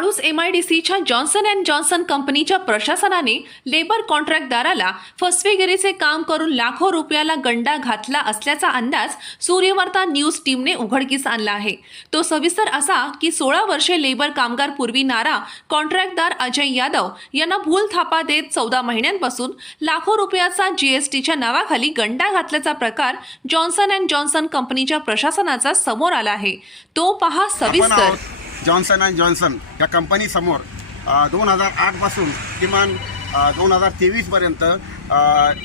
जीआयडीसीच्या Johnson and Johnson कंपनीच्या प्रशासनाने labour कॉन्ट्रॅक्टदाराला फसवेगिरीचे काम करून लाखो रुपयाला गंडा घातला असल्याचा अंदाज सूर्यवार्ता न्यूज टीमने उघडकीस आणला आहे. तो सविस्तर असा की सोळा वर्षे लेबर कामगार पूर्वी नारा कॉन्ट्रॅक्टदार अजय यादव यांना भूल थापा देत चौदा महिन्यांपासून लाखो रुपयाचा जीएसटीच्या नावाखाली गंडा घातल्याचा प्रकार जॉन्सन अँड जॉन्सन कंपनीच्या प्रशासनाचा समोर आला आहे. तो पहा सविस्तर. जॉन्सन अँड जॉन्सन या कंपनीसमोर दोन हजार आठपासून किमान दोन हजार तेवीसपर्यंत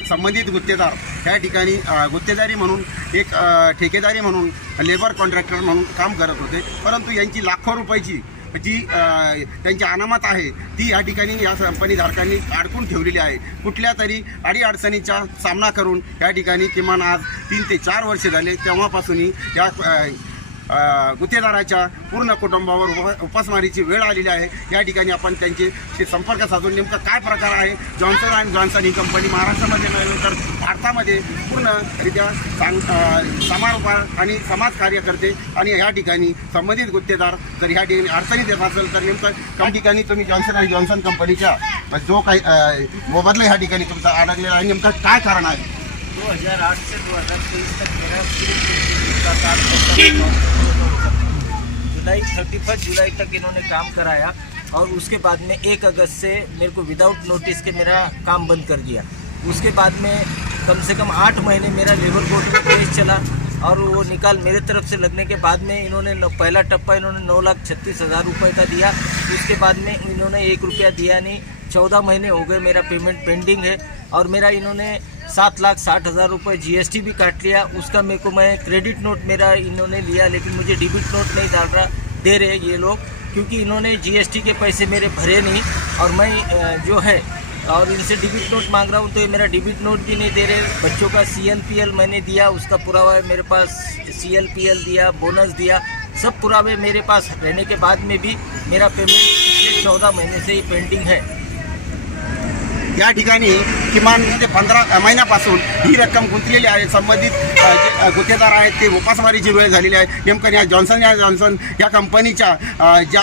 संबंधित गुत्तेदार या ठिकाणी गुत्तेदारी म्हणून एक ठेकेदारी म्हणून लेबर कॉन्ट्रॅक्टर म्हणून काम करत होते. परंतु यांची लाखो रुपयाची जी त्यांची अनामत आहे ती या ठिकाणी या कंपनीधारकांनी अडकून ठेवलेली आहे. कुठल्या तरी अडीअडचणीचा सामना करून या ठिकाणी किमान आज तीन ते चार वर्षे झाले. तेव्हापासूनही या गुत्तेदाराच्या पूर्ण कुटुंबावर उप उपासमारीची वेळ आलेली आहे. या ठिकाणी आपण त्यांचे संपर्क साधून नेमकं काय प्रकार आहे? जॉन्सन अँड जॉन्सन ही कंपनी महाराष्ट्रामध्ये नव्हे तर भारतामध्ये पूर्णरित्या सांग समारोपा समारोपार आणि समाजकार्य करते आणि या ठिकाणी संबंधित गुत्तेदार जर ह्या ठिकाणी अडचणीत येत असेल तर नेमकं काही ठिकाणी तुम्ही जॉन्सन अँड जॉन्सन कंपनीच्या जो काही मोबदला ह्या ठिकाणी तुमचा अडकलेला आहे नेमकं काय कारण आहे? 2008 से 2023 तक मेरा काम जुलाई थर्टी फ़र्स्ट जुलाई तक इन्होंने काम कराया और उसके बाद में एक अगस्त से मेरे को विदाउट नोटिस के मेरा काम बंद कर दिया। उसके बाद में कम से कम आठ महीने मेरा लेबर कोर्ट में केस चला और वो निकाल मेरे तरफ़ से लगने के बाद में इन्होंने पहला टप्पा इन्होंने नौ लाख छत्तीस हज़ार रुपये का दिया। उसके बाद में इन्होंने एक रुपया दिया नहीं, चौदह महीने हो गए मेरा पेमेंट पेंडिंग है और मेरा इन्होंने सात लाख साठ हज़ार रुपये जीएसटी भी काट लिया। उसका मेरे को मैं क्रेडिट नोट मेरा इन्होंने लिया, लेकिन मुझे डेबिट नोट नहीं डाल रहा, दे रहे ये लोग, क्योंकि इन्होंने जीएसटी के पैसे मेरे भरे नहीं, और मैं जो है, और इनसे डेबिट नोट मांग रहा हूँ तो ये मेरा डेबिट नोट भी नहीं दे रहे। बच्चों का सी मैंने दिया, उसका पुरावा है मेरे पास सीएलपीएल दिया बोनस दिया, सब पुरावे मेरे पास रहने के बाद में भी मेरा पेमेंट पिछले चौदह महीने से ही पेंडिंग है। या ठिकाणी किमान ते पंधरा महिन्यापासून ही रक्कम गुंतलेली आहे. संबंधित गुत्तेदार आहेत ते उपासमारीची वेळ झालेली आहे. नेमकं या जॉन्सन या जॉन्सन या कंपनीच्या ज्या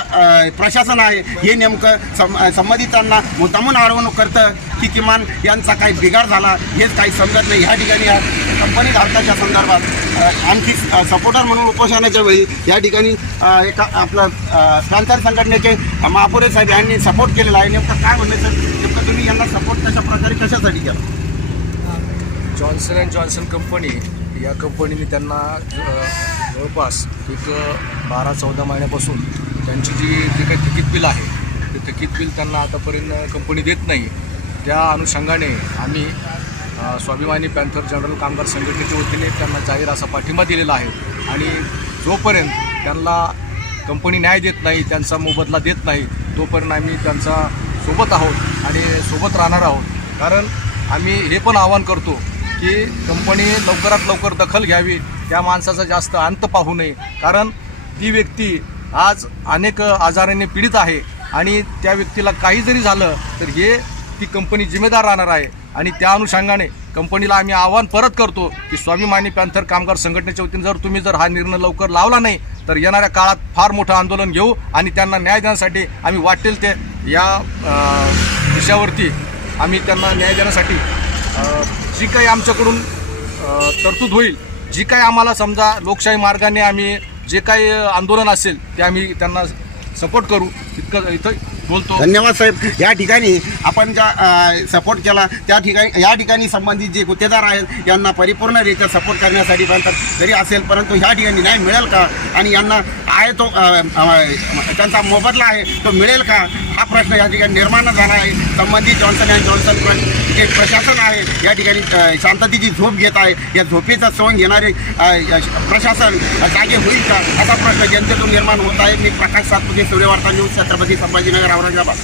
प्रशासन आहे हे नेमकं सं संबंधितांना मुद्दामून अडवणूक करतं की किमान यांचा काही बिघाड झाला हेच काही समजत नाही. ह्या ठिकाणी या कंपनी धारकाच्या संदर्भात आणखी सपोर्टर म्हणून उपोषणाच्या वेळी या ठिकाणी एका आपलं पॅन्थर संघटनेचे महापुरे साहेब यांनी सपोर्ट केलेला आहे. नेमकं काय म्हणणं सर? नेमकं तुम्ही यांना सपोर्ट कशा प्रकारे कशासाठी केला? जॉन्सन अँड जॉन्सन कंपनी या कंपनीने त्यांना जवळपास एक बारा चौदा महिन्यापासून त्यांची जी जे काही थकीत बिल आहे ते थकीत बिल त्यांना आतापर्यंत कंपनी देत नाही. त्या अनुषंगाने आम्ही स्वाभिमानी पॅन्थर जनरल कामगार संघटनेच्या वतीने त्यांना जाहीर असा पाठिंबा दिलेला आहे. आणि जोपर्यंत त्यांना कंपनी न्याय देत नाही त्यांचा मोबदला देत नाही तोपर्यंत आम्ही त्यांचा सोबत आहोत. आणि सोबत राहणार आहोत. कारण आम्ही हे पण आवाहन करतो की कंपनी लवकरात लवकर दखल घ्यावी. त्या माणसाचा जास्त अंत पाहू नये. कारण ती व्यक्ती आज अनेक आजाराने पीडित आहे आणि त्या व्यक्तीला काही जरी झालं तर हे ती कंपनी जिम्मेदार राहणार आहे. आणि त्या अनुषंगाने कंपनीला आम्ही आवाहन परत करतो की स्वाभिमानी पॅन्थर कामगार संघटनेच्या वतीने जर तुम्ही जर हा निर्णय लवकर लावला नाही तर येणाऱ्या काळात फार मोठं आंदोलन घेऊ आणि त्यांना न्याय देण्यासाठी आम्ही वाटेल ते या दिशावरती विषयावरती आम्ही त्यांना न्याय देण्यासाठी जी काही आमच्याकडून तरतूद होईल जी काही आम्हाला समजा लोकशाही मार्गाने आम्ही जे काही आंदोलन असेल ते आम्ही त्यांना सपोर्ट करू इतकं इथं बोलतो. धन्यवाद साहेब. या ठिकाणी आपण ज्या सपोर्ट केला त्या ठिकाणी या ठिकाणी संबंधित जे गुत्तेदार आहेत यांना परिपूर्णरित्या सपोर्ट करण्यासाठी पर्यंत जरी असेल परंतु ह्या ठिकाणी न्याय मिळेल का? आणि यांना आहे तो त्यांचा मोबदला आहे तो मिळेल का? हा प्रश्न या ठिकाणी निर्माण झाला आहे. संबंधित जॉन्सन अँड जॉन्सन पण जे प्रशासन आहे या ठिकाणी शांततेची झोप घेत आहे. या झोपेचा सवंग घेणारे प्रशासन जागे होईल का? असा प्रश्न जनतेतून निर्माण होत आहे. मी प्रकाश सातपुते सूर्यवार्ता न्यूज छत्रपती संभाजीनगर औरंगाबाद.